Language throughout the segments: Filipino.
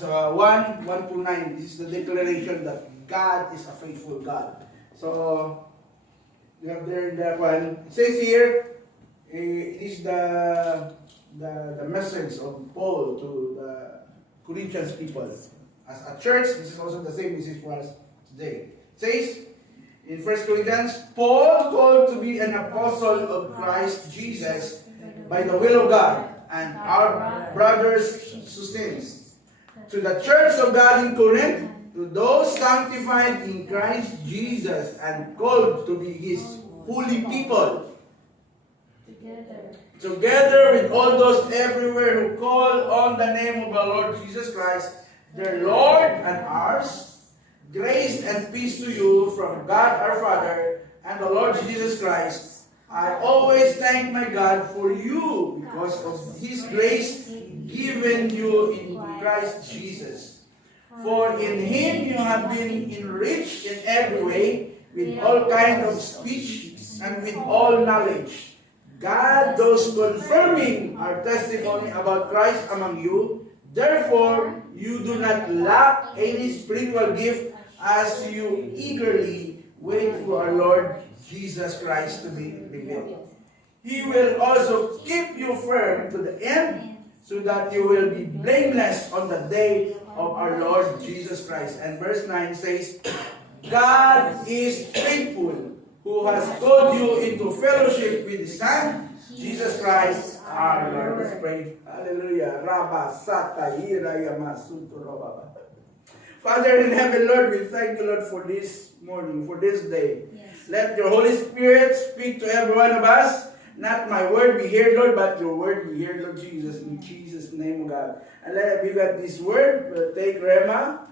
Corinthians 1 to 9. This is the declaration that God is a faithful God. So, we have there in that one. It says here, it is the message of Paul to the Corinthians people. As a church, this is also the same message for us today. It says in 1 Corinthians, Paul called to be an apostle of Christ Jesus by the will of God, and our brothers Sosthenes, to the church of God in Corinth, to those sanctified in Christ Jesus and called to be His holy people, together with all those everywhere who call on the name of our Lord Jesus Christ, their Lord and ours, grace and peace to you from God our Father and the Lord Jesus Christ. I always thank my God for you because of His grace given you in Christ Jesus. For in Him you have been enriched in every way with all kind of speech and with all knowledge. God thus confirming our testimony about Christ among you. Therefore, you do not lack any spiritual gift as you eagerly wait for our Lord Jesus Christ to be revealed. He will also keep you firm to the end, so that you will be blameless on the day of our Lord Jesus Christ. And verse 9 says, God is faithful, who has called you into fellowship with His Son, Jesus Christ our Lord. Let's pray. Hallelujah. Rabba Sata Hiraya Masuto Rababa. Father in heaven, Lord, we thank you, Lord, for this morning, for this day. Yes. Let your Holy Spirit speak to every one of us. Not my word be heard, Lord, but your word be heard, Lord Jesus. In Jesus' name, O God. And let we got this word, we'll take Rema,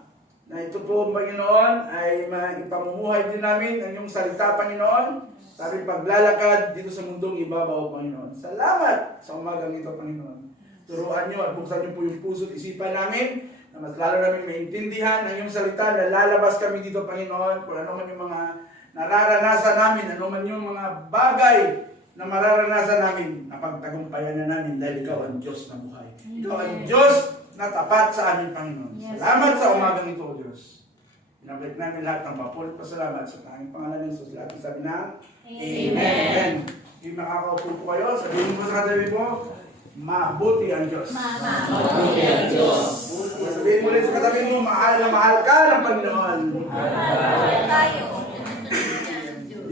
na ito po, Panginoon, ay ipamumuhay din namin ang iyong salita, Panginoon, sa aming paglalakad dito sa mundong ibabaw, Panginoon. Salamat sa umagang ito, Panginoon. Turuan niyo at buksan niyo po yung puso at isipan namin, na mas lalo namin maintindihan ang iyong salita, na lalabas kami dito, Panginoon, kung ano man yung mga nararanasan namin, ano man yung mga bagay na mararanasan namin, napagtagumpayan na namin dahil ikaw ang Diyos na buhay. Ikaw ang Diyos na tapat sa amin, Panginoon. Yes. Salamat sa umagang ito, O Diyos. Pinabalik namin lahat ng papulit pasalamat sa tanging pangalan ng Jesus. Lahat sabi na, Amen. Yung makakaupo po kayo, sabihin mo sa katabi mo, mabuti ang Diyos. Mabuti ang Diyos. Sabihin mo ulit sa katabi mo, mahal na mahal ka ng Panginoon. Mahal tayo.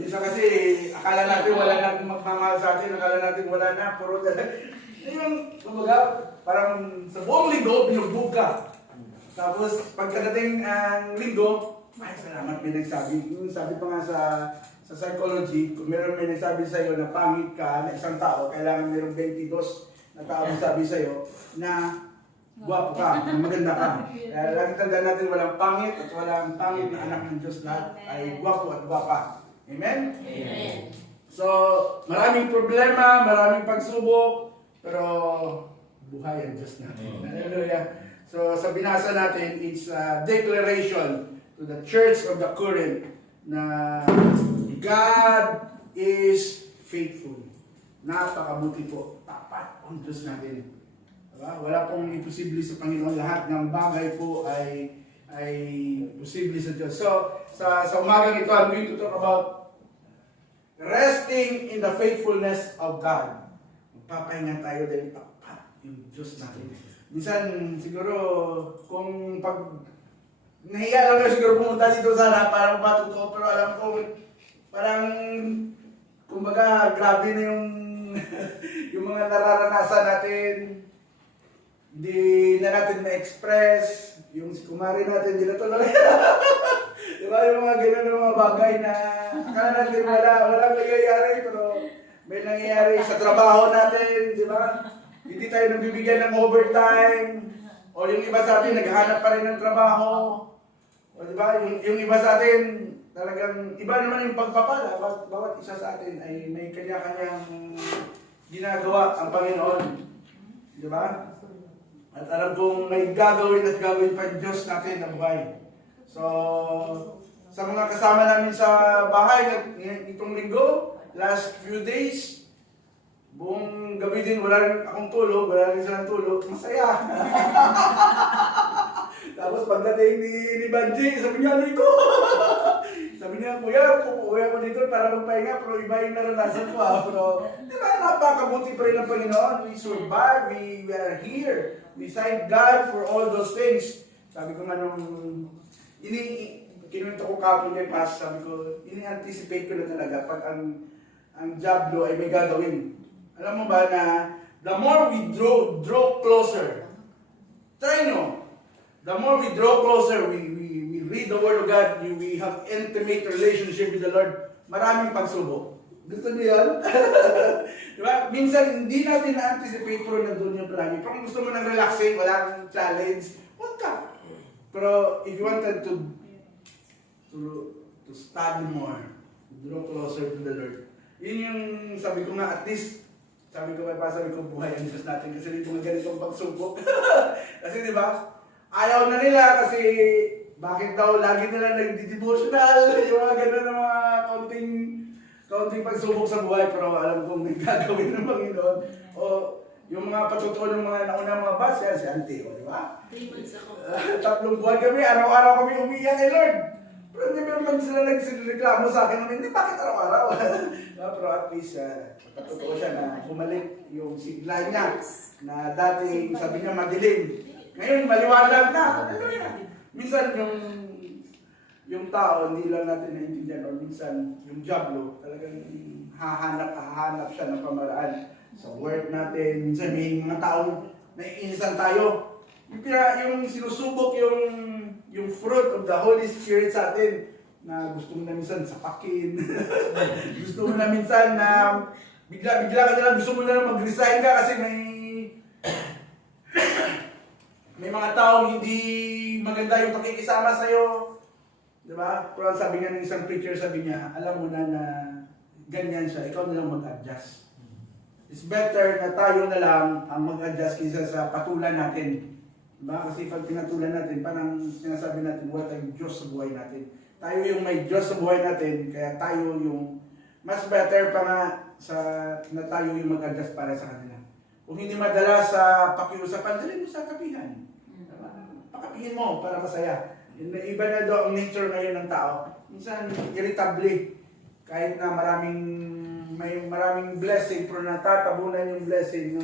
Isa kasi, akala natin wala natin magmamahal sa atin, akala natin wala na, puro talaga. Yung, kumbaga, parang sa buong linggo, binugbog ka. Tapos, pagkadating ang linggo, ay, salamat may nagsabi. Yung sabi pa nga sa psychology, kung meron may nagsabi sa iyo na pangit ka na isang tao, kailangan meron 22 na tao sabi sa iyo na gwapo ka, na maganda ka. Kaya lagi tandaan natin, walang pangit at walang pangit na anak ng Diyos, lahat ay gwapo at gwapa. Amen? Amen. So, maraming problema, maraming pagsubok, pero buhay ang Diyos natin. Hallelujah. So, sa binasa natin, it's a declaration to the church of the Corinth na God is faithful. Napakabuti po. Tapat ang Diyos natin. Diba? Wala pong imposible sa Panginoon. Lahat ng bagay po ay posible sa Diyos. So, sa umagang ito, I'm going to talk about resting in the faithfulness of God. Magpapahinga tayo dahil tapat yung Diyos natin. Minsan, siguro, kung pag nahiya lang kayo siguro pumunta dito sana para matuto, pero alam ko, parang, kumbaga, grabe na yung yung mga nararanasan natin. Hindi na natin ma-express. Yung si kumari natin, hindi na tuloy. Diba, yung mga ganun ng mga bagay na akala natin walang nangyayari, pero may nangyayari sa trabaho natin, di ba? Hindi tayo nabibigyan ng overtime. O yung iba sa atin, naghahanap pa rin ng trabaho. O di ba, yung iba sa atin, talagang, iba naman yung pagpapala. Bawat isa sa atin ay may kanya-kanyang ginagawa ang Panginoon. Di ba? At alam kong may gagawin at gagawin pa yung Diyos natin na buhay. So, sa mga kasama namin sa bahay itong linggo, last few days, buong gabi din, wala rin akong tulog, wala rin silang tulog, masaya. pagdating ni Banji, sabi niya, ano ito? Sabi niya, kuya, pupuwi ako dito para magpahinga, pero iba yung naranasan ko Pero, di ba, napakabuti pa rin ng Panginoon. We survive, we are here. We thank God for all those things. Sabi ko nga nung, kinuwento ko kapon kay Pas, sabi ko, ini-anticipate ko na talaga pag ang Diablo ay may gagawin. Alam mo ba na, the more we draw closer, try nyo, the more we draw closer, we read the Word of God, we have intimate relationship with the Lord, maraming pagsubok. Gusto niyo yan? Diba? Minsan, hindi natin na-anticipate pero nandun yung palagi. Pero kung gusto mo ng relaxing, wala kang challenge, huwag ka. Pero if you wanted to study more, draw closer to the Lord, yun yung sabi ko nga, at least, sabi ko buhay ang Diyos natin kasi dito mga ganitong pagsubok. Kasi di ba, ayaw na nila kasi bakit daw lagi nila nagdi-devotional, yung mga gano'n ng mga kaunting pagsubok sa buhay, pero alam kong may gagawin ng Panginoon. O yung mga patutuan ng mga naunang mga bus, yan si Auntie, di ba? 3 months ako. 3 buwan kami, araw-araw kami umiiyak kay Lord. Pero hindi naman sila nagsireklamo sa akin, hindi, bakit araw-araw? Pero at least, totoo siya na bumalik yung sigla niya na dati sabi niya madilim. Ngayon, maliwanag na. Hallelujah. Minsan yung tao, hindi lang natin naiintindihan or minsan yung Diablo, talagang hahanap siya ng pamaraan sa work natin. Minsan may mga taong naiinisan tayo. Yung sinusubok yung fruit of the Holy Spirit sa atin na gusto mo na minsan sapakin. Gusto mo na minsan na bigla ka na lang gusto mo na lang mag-resign ka kasi may mga taong hindi maganda yung pakikisama sa'yo. Diba? Pero sabi nga ng isang preacher, sabi niya, alam mo na ganyan siya, ikaw na lang mag-adjust. It's better na tayo na lang ang mag-adjust kaysa sa patulan natin. Diba? Kasi pag pinatulan natin, parang sinasabi natin, wala tayong Diyos sa buhay natin. Tayo yung may Diyos sa buhay natin, kaya tayo yung mas better pa nga na tayo yung mag-adjust para sa kanila. Kung hindi madala sa pakiusapan, dali mo sa kapihan. Pakapihin mo para masaya. Iba na daw ang nature ngayon ng tao. Minsan, irritable. Kahit na maraming blessing, pero natatabunan yung blessing